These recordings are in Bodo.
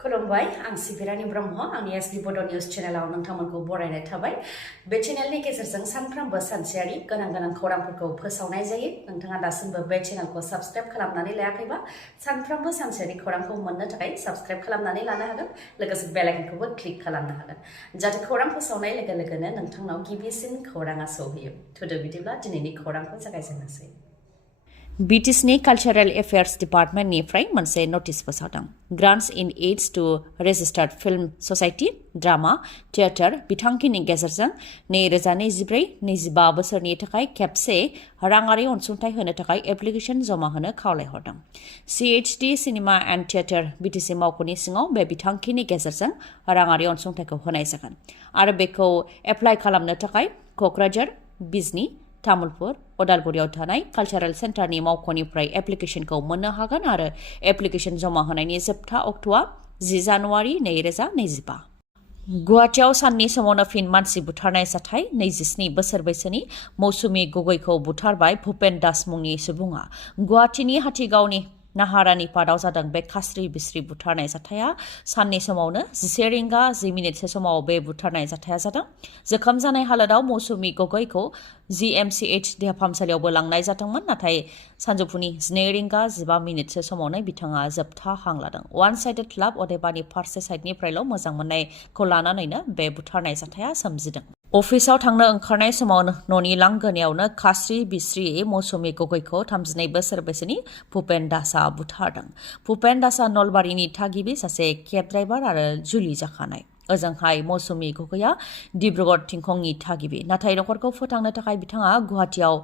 खुलुमबाय आं सिबि रानि ब्रह्म आंनि एसबि बड' निउज चेनेलाव नोंथांमोनखौ बरायनाय थाबाय बे चेनेलनि गेजेरजों सानफ्रोमबो सानसेयारि गोनां खौरांफोरखौ फोसावनाय जायो नोंथाङा दासिमबो बे चेनेलखौ साबस्क्राइब खालामनानै लायाखैबा सानफ्रोमबो सानसेयारि खौरांखौ मोननो थाखाय साबस्क्राइब खालामनानै लानो हागोन लोगोसे बेल आइकनखौबो क्लिक खालामनो हागोन जाहाथे खौरां फोसावनाय लोगो लोगोनो नोंथांनाव गिबिसिन खौराङा सौहैयो थुदो बिदिब्ला दिनैनि खौरांखौ जागायजेननोसै BTechनि कालचारेल एफेयार्स डिपार्टमेन्टनिफ्राय मोनसे नटिस फोसावदों grants in aids to registered film society drama theatre बिथांखिनि गेजेरजों 2023-25 बोसोरनि थाखाय खेबसे राङारि अनसुंथाइ होनो थाखाय एप्लिकेशन जमा होनो खावलायहरदों CHD cinema and theatre BTC मावख'नि सिङाव बे बिथांखिनि गेजेरजों राङारि अनसुंथाइखौ होनाय जागोन आरो बेखौ एप्लाइ खालामनो थाखाय क'क्राझार बिजनी तामुलपुर उदालगुरियाव थानाय कालचारेल सेन्टारनि मावख'निफ्राय एप्लिकेशनखौ मोननो हागोन आरो एप्लिकेशन जमा होनायनि जोबथा अक्ट'आ 10 जानुवारि 2025 गुवाहाटीआव साननि समावनो फिन मानसि बुथारनाय जाथाय 27 बोसोर बैसोनि मौसुमी गगैखौ बुथारबाय भुपेन दास मुंनि सुबुङा गुवाहाटीनि हाथिगावनि नाहारानि पादाव जादों बे खास्रि बिस्रि बुथारनाय जाथाया साननि समावनो 11 रिंगा 10 मिनिटसो समाव बे बुथारनाय जाथाया जादों जोखोम जानाय हालोदाव मौसुमी गगैखौ GMCH देहा फाहामसालियावबो लांनाय जादोंमोन नाथाय सानजौफुनि 12 रिंगा 15 मिनिटसो समावनो बिथाङा जोबथा हां लादों वान साइडेड लाभ अदेबानि फारसे साइडनिफ्रायल' मोजां मोननायखौ लानानैनो बे बुथारनाय जाथाया सोमजिदों अफिसाव थांनो ओंखारनाय समाव न'नि लांगोनायावनो खास्रि बिस्रियै मौसुमी गगैखौ 32 बोसोर बैसोनि भुपेन दासआ बुथारदों भुपेन दासआ नलबारिनि थागिबि सासे केब ड्राइभार आरो जुलि जाखानाय ओजोंहाय मौसुमी गगैया डिब्रुगड़ थिंखंनि थागिबि नाथाय नखरखौ फोथांनो थाखाय बिथाङा गुवाहाटीआव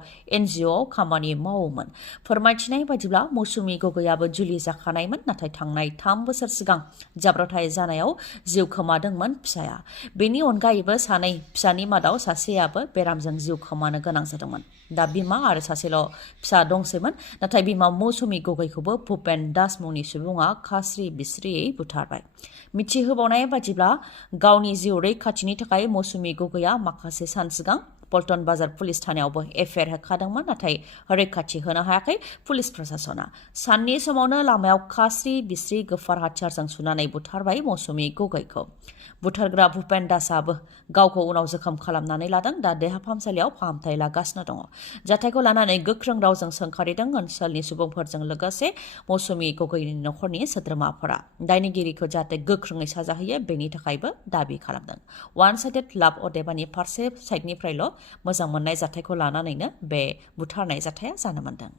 NGOआव खामानि मावोमोन फोरमायथिनाय बायदिब्ला मौसुमी गगैयाबो जुलि जाखानायमोन नाथाय थांनाय 3 बोसोर सिगां जाब्रबथाय जानायाव जिउ खोमादोंमोन फिसाया बेनि अनगायैबो सानै फिसानि मादाव सासेयाबो बेरामजों जिउ खोमानो गोनां जादोंमोन दा बिमा आरो सासेल' फिसा दंसैमोन नाथाय बिमा मौसुमी गगैखौबो भुपेन दास मुंनि सुबुङा खास्रि बिस्रियै बुथारबाय मिथिहोबावनाय बायदिब्ला गावनि जिउ रैखाथिनि थाखाय मौसुमी गगैया माखासे सान सिगां पल्टन बाजार पुलिस थानायावबो एफआइआर होखादोंमोन नाथाय रैखाथि होनो हायाखै पुलिस प्रशासना साननि समावनो लामायाव खास्रि बिस्रि गोफार हाथियारजों सुनानै बुथारबाय मौसुमी गगैखौ बुथारग्रा भुपेन दासआबो गावखौ उनाव जोखोम खालामनानै लादों दा देहा फाहामसालियाव फाहामथाय लागासिनो दङ जाथायखौ लानानै गोख्रों रावजों सोंखारिदों ओनसोलनि सुबुंफोरजों लोगोसे मौसुमी गगैनि नखरनि सोद्रोमाफोरा दायनिगिरिखौ जाहाथे गोख्रोङै साजा होयो बेनि थाखायबो दाबि खालामदों वान साइडेड लाभ अदेबानि फारसे साइडनिफ्रायल' मोजां मोननाय जाथायखौ लानानैनो बे बुथारनाय जाथाया जानो मोनदों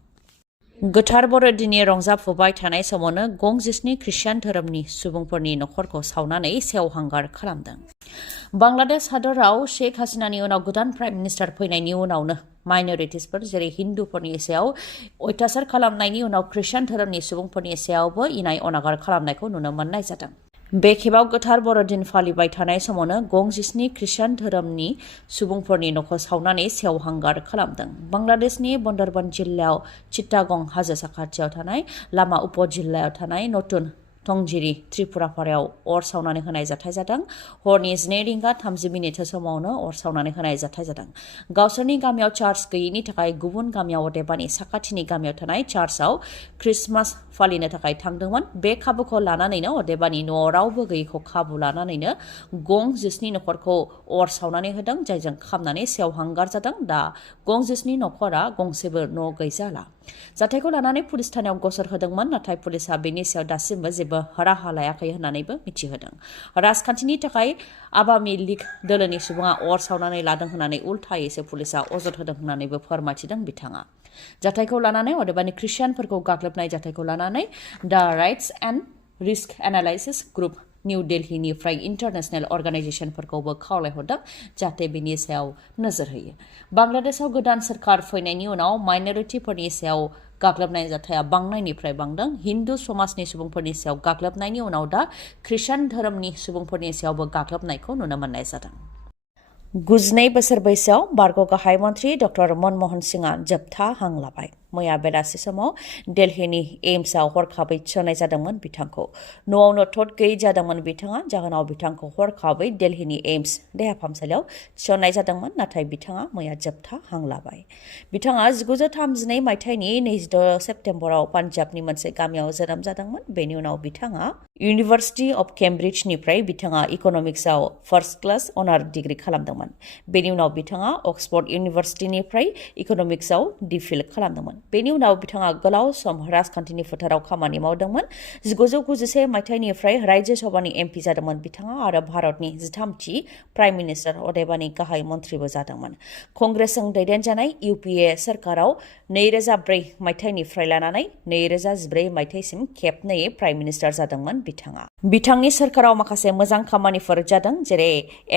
गोथार बर'दिननि रंजाफुबाय थानाय समावनो गं 17 ख्रिस्टियान धोरोमनि सुबुंफोरनि नखरखौ सावनानै सेवहांगार खालामदों बांलादेश हादराव शेख हासिनानि उनाव गोदान प्राइम मिनिस्टार फैनायनि उनावनो माइनरिटिसफोर जेरै हिन्दुफोरनि सायाव अयथासार खालामनायनि उनाव ख्रिस्टियान धोरोमनि सुबुंफोरनि सायावबो इनाय अनागार खालामनायखौ नुनो मोननाय जादों बे खेबाव गोथार बर'दिन फालिबाय थानाय समावनो गं 17 ख्रिस्टियान धोरोमनि सुबुंफोरनि न'खौ सावनानै सेवहांगार खालामदों बांलादेशनि बन्दरबान जिल्लायाव चिट्टागं हाजो साखाथियाव थानाय लामा उप जिल्लायाव थानाय नतुन टंजिरी त्रिपुरापारायाव अर सावनानै होनाय जाथाय जादों हरनि 12 रिंगा 30 मिनिट समावनो अर सावनानै होनाय जाथाय जादों गावसोरनि गामियाव चार्च गैयैनि थाखाय गुबुन गामियाव अदेबानि साखाथिनि गामियाव थानाय चार्चआव क्रिसमास फालिनो थाखाय थांदोंमोन बे खाबुखौ लानानैनो अदेबानि न'आव रावबो गैयैखौ खाबु लानानैनो गं 17 नखरखौ अर सावनानै होदों जायजों खामनानै सेवहांगार जादों दा गं 17 नखरा गंसेबो न' गैजाला जाथायखौ लानानै पुलिस थानायाव गसर होदोंमोन नाथाय पुलिसआ बेनि सायाव दासिमबो जेबो राहा लायाखै होननानैबो मिथिहोदों राजखान्थिनि थाखाय आवामि लीग दोलोनि सुबुङा अर सावनानै लादों होननानै उल्थायैसो पुलिसआ अजद होदों होननानैबो फोरमायथिदों बिथाङा जाथायखौ लानानै अदेबानि ख्रिस्टियानफोरखौ गाग्लोबनाय जाथायखौ लानानै दा rights and risk analysis group new दिल्लीनिफ्राय इन्टारनेशनेल अर्गानाइजेसनफोरखौबो खावलायहरदों जाहाथे बिनि सायाव नोजोर होयो बांलादेशआव गोदान सोरखार फैनायनि उनाव माइनरिटिफोरनि सायाव गाग्लोबनाय जाथाया बांनायनिफ्राय बांदों हिन्दु समाजनि सुबुंफोरनि सायाव गाग्लोबनायनि उनाव दा ख्रिस्टियान धोरोमनि सुबुंफोरनि सायावबो गाग्लोबनायखौ नुनो मोननाय जादों 92 बोसोर बैसोआव बारग' गाहाय मन्थ्रि डक्टर मनमोहन सिंहआ जोबथा हां लाबाय मैया बेलासि समाव दिल्लीनि एम्सआव हरखाबै थिसननाय जादोंमोन बिथांखौ न'आवनो थद गैयै जादोंमोन बिथाङा जाहोनाव बिथांखौ हरखाबै दिल्लीनि एम्स देहा फाहामसालियाव थिसननाय जादोंमोन नाथाय बिथाङा मैया जोबथा हां लाबाय बिथाङा 1932 मायथाइनि 26 सेप्तेम्बराव पान्जाबनि मोनसे गामियाव जोनोम जादोंमोन बेनि उनाव बिथाङा इउनिभार्सिटि अफ केम्ब्रिजनिफ्राय बिथाङा इक'नमिक्सआव फार्स्ट क्लास अनार डिग्री खालामदोंमोन बेनि उनाव बिथाङा अक्सफर्ड इउनिभार्सिटिनिफ्राय इक'नमिक्सआव डिफिल खालामदोंमोन बेनि उनाव बिथाङा गोलाव सम राजखान्थिनि फोथाराव खामानि मावदोंमोन 1991 मायथाइनिफ्राय राज्य सभानि एमपि जादोंमोन बिथाङा आरो भारतनि 13थि प्राइम मिनिस्टार अदेबानि गाहाय मन्थ्रिबो जादोंमन कंग्रेसजों दैदेनजानाय UPA सरकाराव 2004 मायथाइनिफ्राय लानानै 2014 मायथाइसिम खेबनै प्राइम मिनिस्टार जादोंमोन बिथाङा बिथांनि सरकाराव माखासे मोजां खामानिफोर जादों जेरै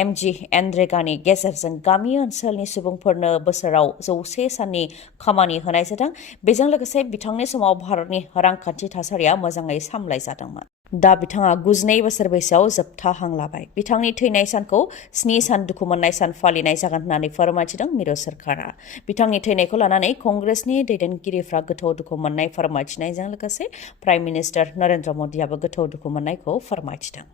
MG एनरेगानि गेजेरजों गामि ओनसोलनि सुबुंफोरनो बोसोराव 100 साननि खामानि होनाय जादों बेजों लोगोसे बिथांनि समाव भारतनि रांखान्थि थासारिया मोजाङै सामलायजादोंमोन दा बिथाङा 92 बोसोर बैसोआव जोबथा हां लाबाय बिथांनि थैनाय सानखौ 7 सान दुखु मोननाय सान फालिनाय जागोन होननानै फोरमायथिदों मिरु सरकारा बिथांनि थैनायखौ लानानै कंग्रेसनि दैदेनगिरिफ्रा गोथौ दुखु मोननाय फोरमायथिनायजों लोगोसे प्राइम मिनिस्टार नरेन्द्र मदियाबो गोथौ दुखु मोननायखौ फोरमायथिदों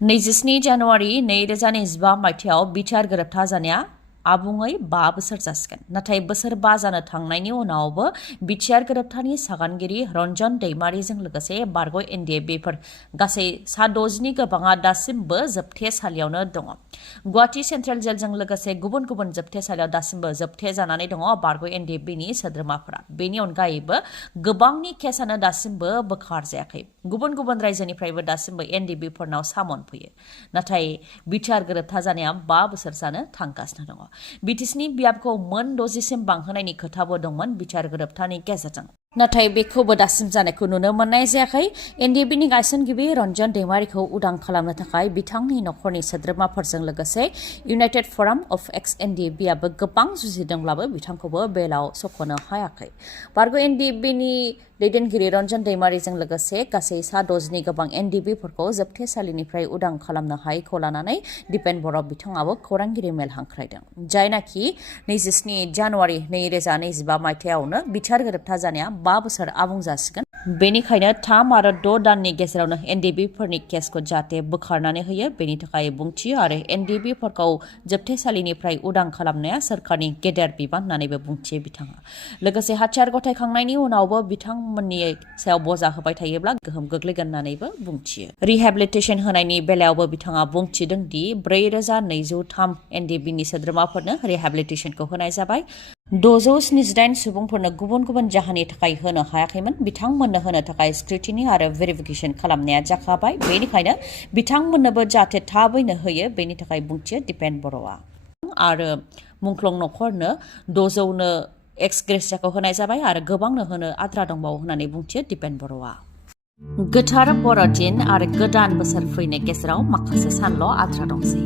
27 जानुवारि 2025 मायथाइयाव बिचार गोरोबथा जानाया आबुङै 5 बोसोर जासिगोन नाथाय बोसोर 5 जानो थांनायनि उनावबो बिटिआर गोरोबथानि सागानगिरि रन्जन दैमारिजों लोगोसे बारग' NDAफोर गासै 60 गोबाङा दासिमबो जोबथेसालियावनो दङ गुवाहाटी सेन्ट्रेल जेलजों लोगोसे गुबुन गुबुन जोबथेसालियाव दासिमबो जोबथे जानानै दङ बारग' NDAनि सोद्रोमाफोरा बेनि अनगायैबो गोबांनि केसआनो दासिमबो बोखार जायाखै गुबुन गुबुन रायजोनिफ्रायबो दासिमबो NDAफोरनाव सामन फैयो नाथाय बिटिआर गोरोबथा जानाया 5 बोसोर जानो थांगासिनो दङ BTCनि बियाबखौ मोन 60सिम बांहोनायनि खोथाबो दंमोन बिचार गोरोबथानि गेजेरजों नाथाय बेखौबो दासिम जानायखौ नुनो मोननाय जायाखै NDAनि गायसनगिरि रन्जन दैमारिखौ उदां खालामनो थाखाय बिथांनि नखरनि सोद्रोमाफोरजों लोगोसे इउनाइटेड फराम अफ एक्स NDAबो गोबां जुजिदोंब्लाबो बिथांखौबो बेलाव सख'नो हायाखै बारग' NDAनि दैदेनगिरि रन्जन दैमारिजों लोगोसे गासै 60 गोबां NDAफोरखौ जोबथेसालिनिफ्राय उदां खालामनो हायैखौ लानानै दिपेन बर' बिथाङाबो खौरांगिरि मेल हांख्रायदों जायनाखि 27 जानुवारि 2025 मायथाइयावनो बिचार गोरोबथा जानाया 5 बोसोर आबुं जासिगोन बेनिखायनो 3 आरो 6 दाननि गेजेरावनो NDAफोरनि केसखौ जाहाथे बोखारनानै होयो बेनि थाखाय बुंथियो आरो NDAफोरखौ जोबथेसालिनिफ्राय उदां खालामनाया सरकारनि गेदेर बिबान होननानैबो बुंथियो बिथाङा लोगोसे हाथियार गथायखांनायनि उनावबो बिथांमोननि सायाव बजा होबाय थायोब्ला गोहोम गोग्लैगोन होननानैबो बुंथियो रिहेबिलिटेसन होनायनि बेलायावबो बिथाङा बुंथिदों दि 4203 NDAनि सोद्रोमाफोरनो रिहेबिलिटेसनखौ होनाय जाबाय 678 सुबुंफोरनो गुबुन गुबुन जाहोननि थाखाय होनो हायाखैमोन बिथांमोननो होनो थाखाय स्क्रुटिनि आरो भेरिफिकेसन खालामनाया जाखाबाय बेनिखायनो बिथांमोननोबो जाहाथे थाबैनो होयो बेनि थाखाय बुंथियो दिपेन बर'आ आरो मुंख्लं नखरनो 600नो एक्सग्रेसियाखौ होनाय जाबाय आरो गोबांनो होनो आद्रा दंबावो होननानै बुंथियो दिपेन बर'आ गोथार बर'दिन आरो गोदान बोसोर फैनाय गेजेराव माखासे सानल' आद्रा दंसै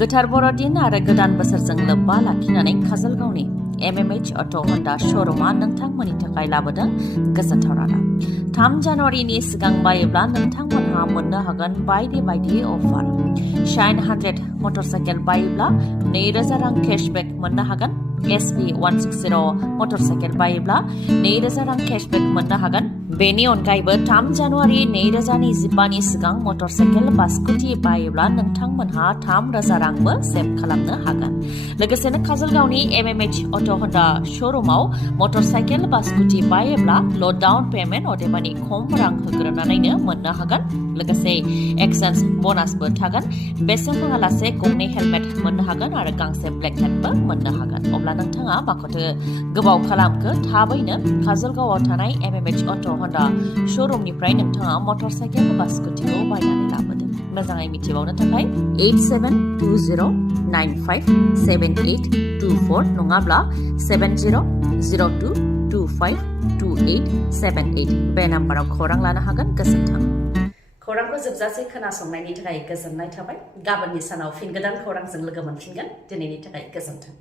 गोथार बर'दिन आरो गोदान बोसोरजों लोब्बा लाखिनानै काजलगावनि MMH अट' हन्डा श'रुमा नोंथांमोननि थाखाय लाबोदों गोजोनथाव रादाब 3 जानुवारिनि सिगां बायोब्ला नोंथांमोनहा मोननो हागोन बायदि बायदि अफार शाइन 100 मटरसाइकेल बायोब्ला 2000 रां केशबेक मोननो हागोन SB 160 मटरसाइकेल बायोब्ला 2000 रां केशबेक मोननो हागोन बेनि अनगायैबो 3 जानुवारि 2025नि सिगां मटरसाइकेल बा स्कुटि बायोब्ला नोंथांमोनहा 3000 रांबो सेभ खालामनो हागोन लोगोसेनो काजलगावनि MMH अट' हन्डा श'रुमाव मटरसाइकेल बा स्कुटि बायोब्ला ल' डाउन पेमेन्ट अदेबानि खम रां होग्रोनानैनो मोननो हागोन लोगोसे एक्सचेन्ज ब'नासबो थागोन बेसेन नाङालासे गंनै हेलमेट मोननो हागोन आरो गांसे ब्लेक हेडबो मोननो हागोन अब्ला नोंथाङा माखौथो गोबाव खालामखो थाबैनो काजलगावआव थानाय MMH अट' हन्डा श'रुमनिफ्राय नोंथाङा मटरसाइकेल बा स्कुटिखौ बायनानै लाबोदो मोजाङै मिथिबावनो थाखाय 8720957824 नङाब्ला 7002252878 बे नाम्बाराव खौरां लानो हागोन गोजोन्थों खौरांखौ जोबजासे खोनासंनायनि थाखाय गोजोननाय थाबाय गाबोननि सानाव फिन गोदान खौरांजों लोगो मोनफिनगोन दिनैनि थाखाय गोजोन्थों